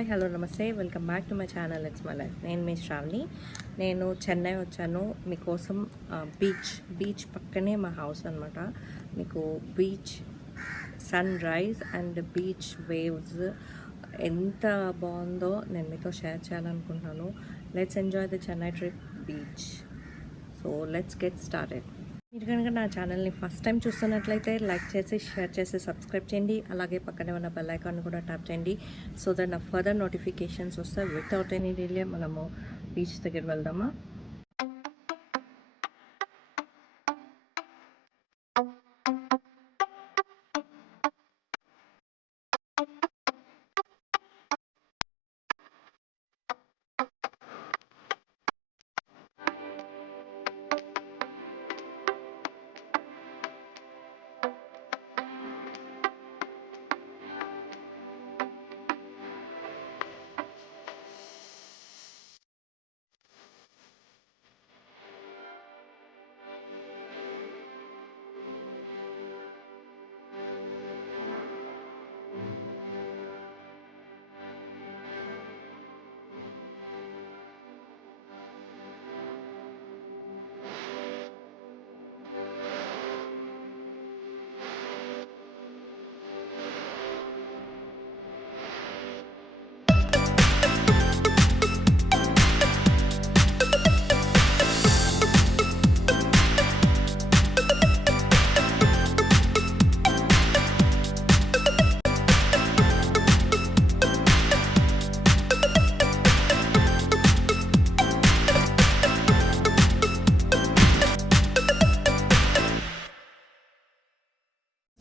Hi hello నమస్తే welcome back to my channel it's my life. నేను మీ శ్రావణి. నేను చెన్నై వచ్చాను మీకోసం. బీచ్ పక్కనే మా హౌస్ అనమాట. మీకు beach sunrise and beach waves ఎంత బాగుందో నేను మీతో షేర్ చేయాలనుకుంటున్నాను. Let's enjoy the Chennai trip beach. So let's get started. మీరు కనుక నా ఛానల్ని ఫస్ట్ టైం చూస్తున్నట్లయితే లైక్ చేసి షేర్ చేసి సబ్స్క్రైబ్ చేయండి. అలాగే పక్కనే ఉన్న బెల్ ఐకాన్ కూడా ట్యాప్ చేయండి. సో దట్ నా ఫర్దర్ నోటిఫికేషన్స్ వస్తాయి. వితౌట్ ఎనీ డిలే మనము బీచ్ దగ్గర వెళ్దామా?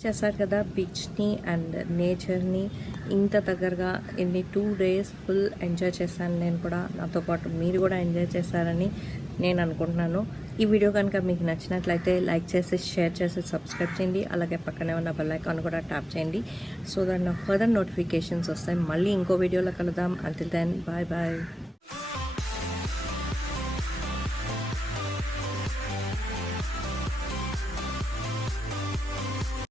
చేశారు కదా బీచ్ని అండ్ నేచర్ని ఇంత దగ్గరగా ఇన్ని 2 days ఫుల్ ఎంజాయ్ చేశాను. నేను కూడా నాతో పాటు మీరు కూడా ఎంజాయ్ చేశారని నేను అనుకుంటున్నాను. ఈ వీడియో కనుక మీకు నచ్చినట్లయితే లైక్ చేసి షేర్ చేసి సబ్స్క్రైబ్ చేయండి. అలాగే పక్కనే ఉన్న బెల్ ఐకాన్ కూడా ట్యాప్ చేయండి. సో దట్ నా ఫర్దర్ నోటిఫికేషన్స్ వస్తాయి. మళ్ళీ ఇంకో వీడియోలో కలుద్దాం. Until then bye bye.